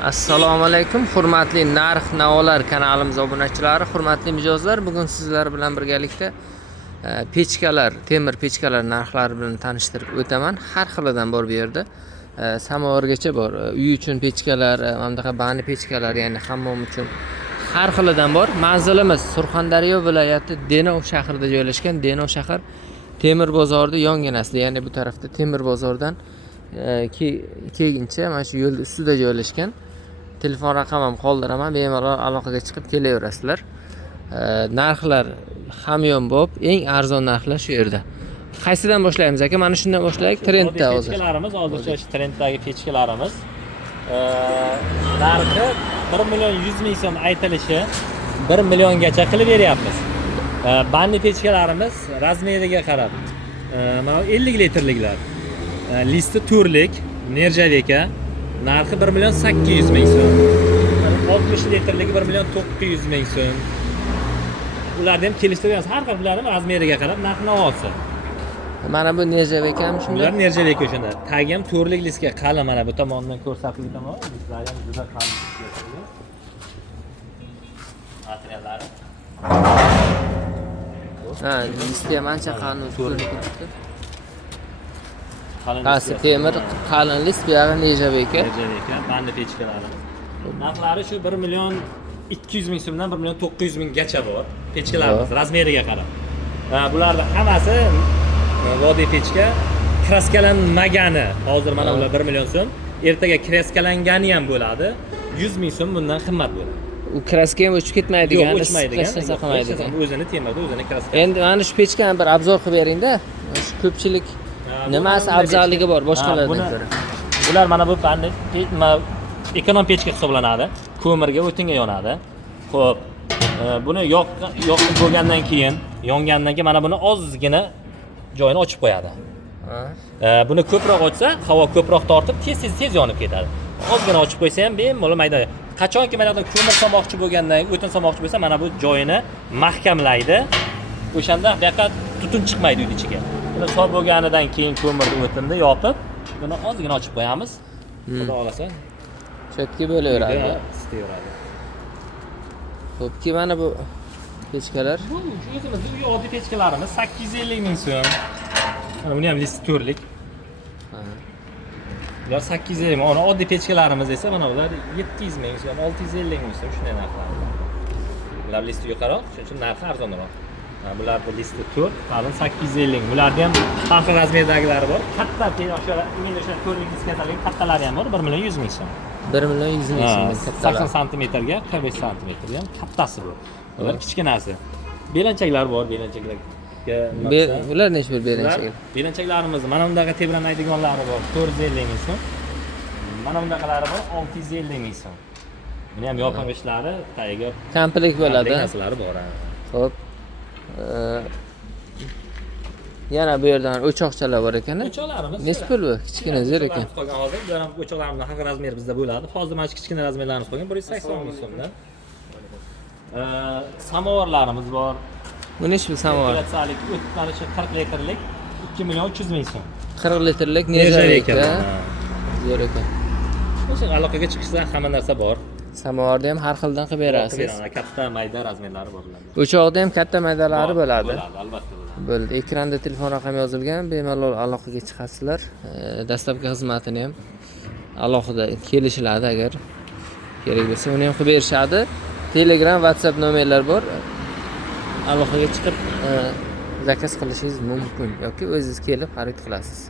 Assalomu alaykum, hurmatli narx navolar kanalimiz obunachilari, hurmatli mijozlar. Bugun sizlar bilan birgalikda pechkalar, temir pechkalar narxlari bilan tanishtirib o'taman. Har xilidan bor bu yerda. Samovargacha bor. Uy uchun pechkalar, mamdaqa bani pechkalar, ya'ni hammom uchun har xilidan bor. Manzilimiz Surxondaryo viloyati Denov shahrida joylashgan. Denov shahar Temir bozorida yonginasida, ya'ni bu tarafda Temir bozordan keyincha mana shu yo'l ustida joylashgan. Telefon raqamim qoldiraman, bemalol aloqaga chiqib kelaverasizlar. Narxlar hamyonbop, eng arzon narxlar shu yerda. Qaysidan boshlaymiz aka? Mana shundan boshlaylik. Trendda hozir. Pechkalarimiz hozircha shu trenddagi pechkalarimiz. Narxi 1 million 100 ming so'm aytilishi 1 milliongacha qilib beryapmiz. Bandi pechkalarimiz razmeriga qarab, mana 50 litrliklar. Listi turlik, nerjaveka. Narxi 1 million 800 ming so'm. 60 litrligi 1 million 900 ming so'm. Ularni ham kelishtiramiz. Har xillari razmeriga qarab narx-navosi. Mana bu nerjavekami shunda? Ular nerjaveka o'shanda. Tagi ham to'rlik listga qalin, mana bu tomondan ko'rsatilgan tomon. Listlar ham juda qalin. Materiallari. Ha, listi ham ancha qalin ko'rinib turibdi. Qaysi temir qalin list, bu yog'i nerjaveka. Nerjaveka, bandi pechkalari. Narxlari shu 1 million 200 ming so'mdan 1 million 900 minggacha bor pechkalarimiz razmeriga qarab. Bularning hammasi vodiy pechka, kraskalanmagani. Hozir mana ular 1 million so'm, ertaga kraskalangani ham bo'ladi. 100 ming so'm bundan qimmat bo'ladi. U kraska ham o'chib ketmaydigan, yo'q, o'chmaydigan, saqlamaydigan. O'zini temada o'zini kraska. Endi mana shu pechkani bir obzor qilib bering-da. Shu ko'pchilik nimasi afzalligi bor boshqalardan ko'ra? Bular mana bu bandi ekonom pechka hisoblanadi. Ko'mirga, o'tinga yonadi. Xo'p, buni yoqib bo'lgandan keyin, yongandan keyin mana buni ozgina joyini ochib qo'yadi. Buni ko'proq ochsa, havo ko'proq tortib, tez yonib ketadi. Ozgina ochib qo'ysa ham bemalol mayda. Qachonki mana bu ko'mir solmoqchi bo'lgandan, o'tin solmoqchi bo'lsa, mana bu joyini mahkamlaydi. O'shanda bu yoqqa tutun chiqmaydi uy ichiga. Buni sol bo'lganidan keyin ko'mirni o'tinni yopib, buni ozgina ochib qo'yamiz. Xudo xolasa, Chotki bo'laveradi. istaveradi. Xo'pki, mana bu pechkalar. Bu o'zimizning uy oddiy pechkalarimiz 850 ming so'm. Mana buni ham listi to'rlik. Ular 850 ming. Ona oddiy pechkalarimiz esa mana ular 700 ming so'm, 650 ming so'm shunday narxlar. Ular listi yuqoriroq, shuning uchun narxi arzonroq. Bular bu listi 4, qalin 850 ming. Bularda ham har xil razmerdagilari bor. Katta o'sha men o'sha to'rlik diskatalari kattalari ham bor, 1 million 100 ming so'm. 1 million 100 ming so'm kattalar. 80 santimetrga 45 santimetrga ham kattasi bor. Ular kichkinasi. Belanchaklar bor, belanchaklarga. Ular necha pul belanchaklar? Belanchaklarimiz mana bundaqa tebranmaydiganlari bor, 450 ming so'm. Mana bundaqalari bor, 650 ming so'm. Buni ham yoping'ichlari, tagiga Komplekt bo'ladi. narsalari bor. Xo'p. Yana bu yerdan o'choqchalar bor ekan. O'choqlarimiz necha pul bu? Kichkina zo'r ekan. Qolgan hozir bu ham o'choqlarimiz har xil razmer bizda bo'ladi. Hozir mana shu kichkina razmerlarimiz qolgan 180 ming so'mdan. Samovarlarimiz bor. Bu necha pul samovar? Platsalik o'tmanishi 40 litrlik 2 million 300 ming so'm. 40 litrlik nerjaveka. Zo'r ekan. O'sha aloqaga chiqishda hamma narsa bor. Samovarda ham har xildan qilib berasiz. Katta mayda razmerlari bor ularda. O'choqda ham katta maydalari bo'ladi. Bo'ladi, albatta bo'ladi. Bo'ldi. Ekranda telefon raqami yozilgan, bemalol aloqaga chiqasizlar. Dastlabki xizmatini ham alohida kelishiladi agar kerak bo'lsa, uni ham qilib berishadi. Telegram, WhatsApp nomerlar bor. Aloqaga chiqib zakaz qilishingiz mumkin yoki o'zingiz kelib xarid qilasiz.